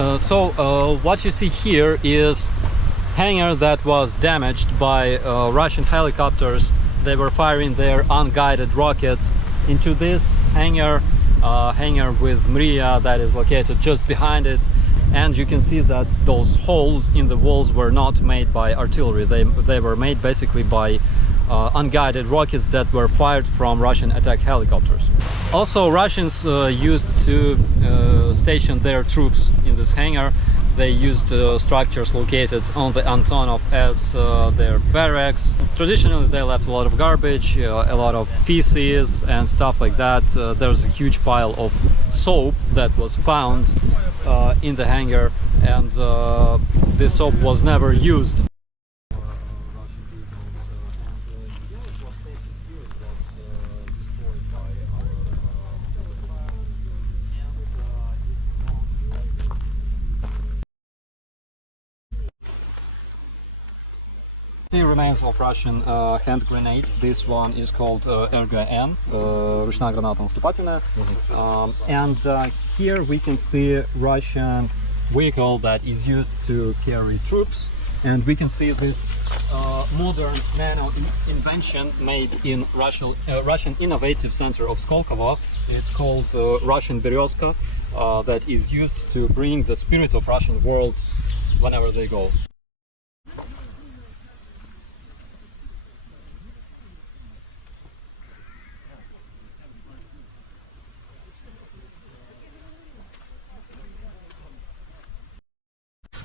What you see here is hangar that was damaged by Russian helicopters. They were firing their unguided rockets into this hangar with Mria that is located just behind it. And you can see that those holes in the walls were not made by artillery. They were made basically by unguided rockets that were fired from Russian attack helicopters. Also, Russians used to station their troops in this hangar. They used structures located on the Antonov as their barracks. Traditionally, they left a lot of garbage, a lot of feces and stuff like that. There's a huge pile of soap that was found in the hangar, and this soap was never used. The remains of Russian hand grenade. This one is called RGN, ручная граната наступательная. And here we can see Russian vehicle that is used to carry troops. And we can see this modern nano invention made in Russian Innovative Center of Skolkovo. It's called Russian Berezka, that is used to bring the spirit of Russian world whenever they go.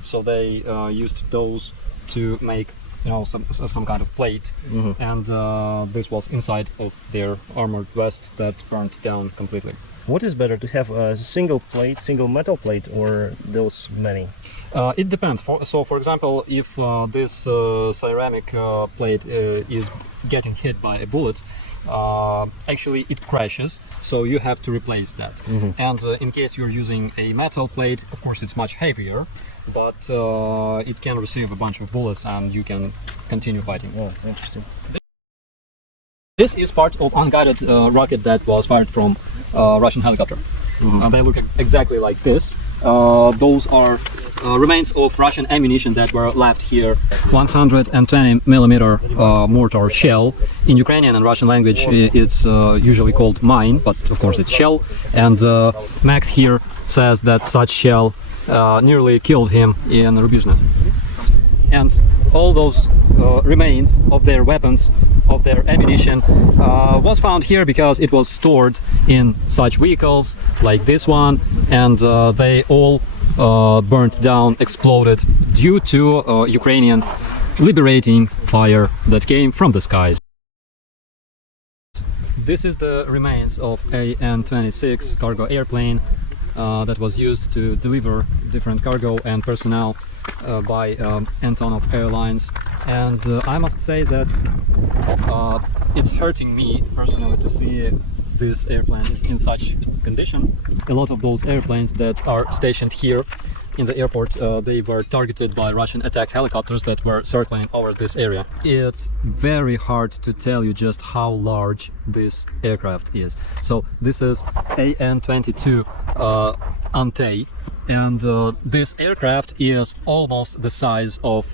So they used those to make, you know, some kind of plate, and this was inside of their armored vest that burned down completely. What is better, to have a single plate, single metal plate, or those many? It depends. For example, if this ceramic plate is getting hit by a bullet, actually it crashes, so you have to replace that. And in case you're using a metal plate, of course it's much heavier, but it can receive a bunch of bullets and you can continue fighting. Oh, interesting. This is part of unguided rocket that was fired from Russian helicopter. They look exactly like this. Those are remains of Russian ammunition that were left here. 120mm mortar shell. In Ukrainian and Russian language it's usually called mine, but of course it's shell. And Max here says that such shell nearly killed him in Rubizhne. And all those remains of their weapons, of their ammunition, was found here because it was stored in such vehicles like this one, and they all burnt down, exploded due to Ukrainian liberating fire that came from the skies. This is the remains of AN-26 cargo airplane that was used to deliver different cargo and personnel by Antonov Airlines, and I must say that it's hurting me personally to see this airplane in such condition. A lot of those airplanes that are stationed here in the airport, they were targeted by Russian attack helicopters that were circling over this area. It's very hard to tell you just how large this aircraft is. So this is AN-22 Ante, and this aircraft is almost the size of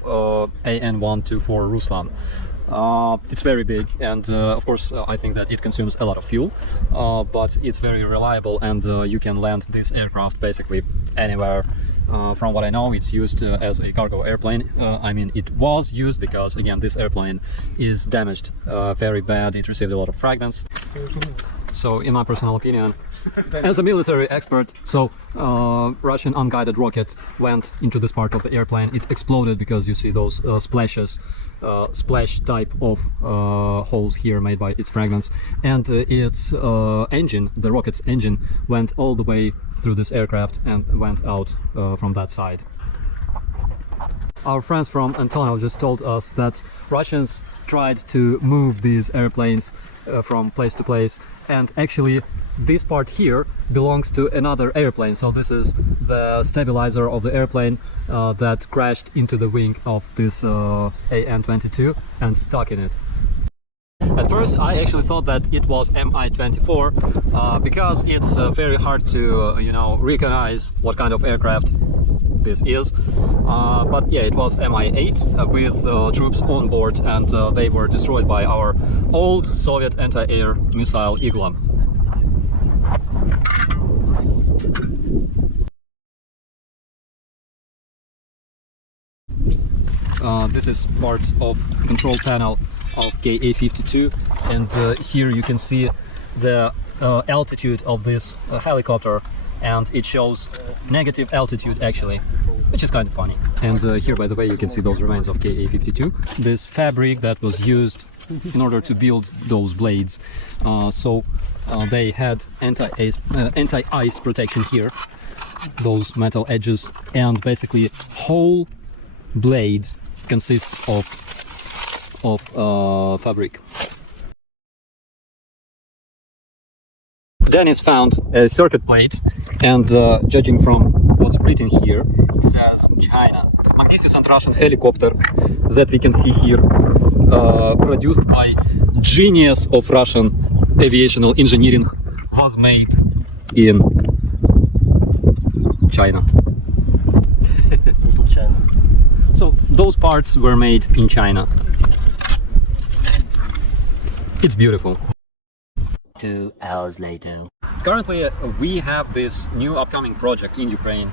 AN-124 Ruslan. It's very big, and of course I think that it consumes a lot of fuel, but it's very reliable, and you can land this aircraft basically anywhere. From what I know, it's used as a cargo airplane. I mean, it was used because, again, this airplane is damaged very bad. It received a lot of fragments. So, in my personal opinion, as a military expert, Russian unguided rocket went into this part of the airplane. It exploded because you see those splashes, splash type of holes here made by its fragments, and its engine, the rocket's engine, went all the way through this aircraft and went out from that side. Our friends from Antonov just told us that Russians tried to move these airplanes from place to place, and actually this part here belongs to another airplane. So this is the stabilizer of the airplane that crashed into the wing of this AN-22 and stuck in it. At first I actually thought that it was Mi-24 because it's very hard to recognize what kind of aircraft this is. But yeah, it was Mi-8 with troops on board, and they were destroyed by our old Soviet anti-air missile Igla. This is part of control panel of Ka-52, and here you can see the altitude of this helicopter, and it shows negative altitude actually, which is kind of funny. And here, by the way, you can see those remains of Ka-52, this fabric that was used in order to build those blades. They had anti-ice protection here, those metal edges, and basically whole blade consists of fabric. Dennis found a circuit plate, and judging from what's written here, it says China. Magnificent Russian helicopter that we can see here, produced by genius of Russian aviational engineering, was made in China. China. So those parts were made in China. It's beautiful. 2 hours later. Currently, we have this new upcoming project in Ukraine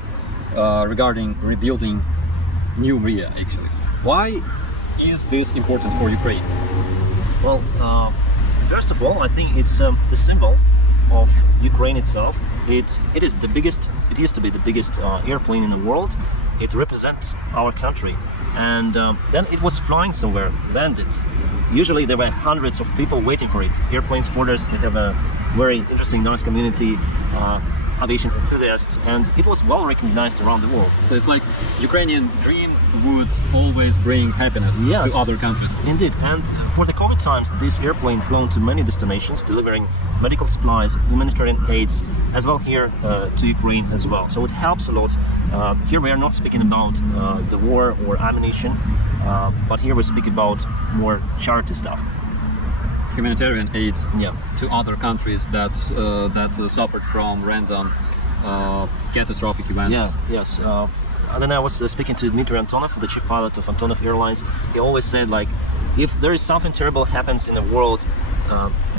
regarding rebuilding New Mria, actually. Why is this important for Ukraine? Well, first of all, I think it's the symbol of Ukraine itself. It is the biggest. It used to be the biggest airplane in the world. It represents our country, and then it was flying somewhere, landed. Usually there were hundreds of people waiting for it. Airplane supporters, they have a very interesting, nice community, aviation enthusiasts, and it was well recognized around the world. So it's like Ukrainian dream would always bring happiness to other countries. Indeed, and for the COVID times, this airplane flown to many destinations, delivering medical supplies, humanitarian aids, as well here to Ukraine as well. So it helps a lot. Here we are not speaking about the war or ammunition, but here we're speaking about more charity stuff. Humanitarian aid to other countries that suffered from random catastrophic events. Yes. And then I was speaking to Dmitry Antonov, the chief pilot of Antonov Airlines. He always said, like, if there is something terrible happens in the world,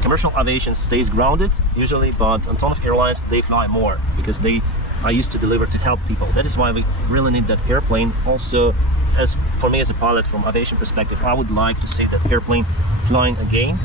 commercial aviation stays grounded usually, but Antonov Airlines, they fly more because they are used to deliver to help people. That is why we really need that airplane. Also, as for me as a pilot from aviation perspective, I would like to see that airplane flying again.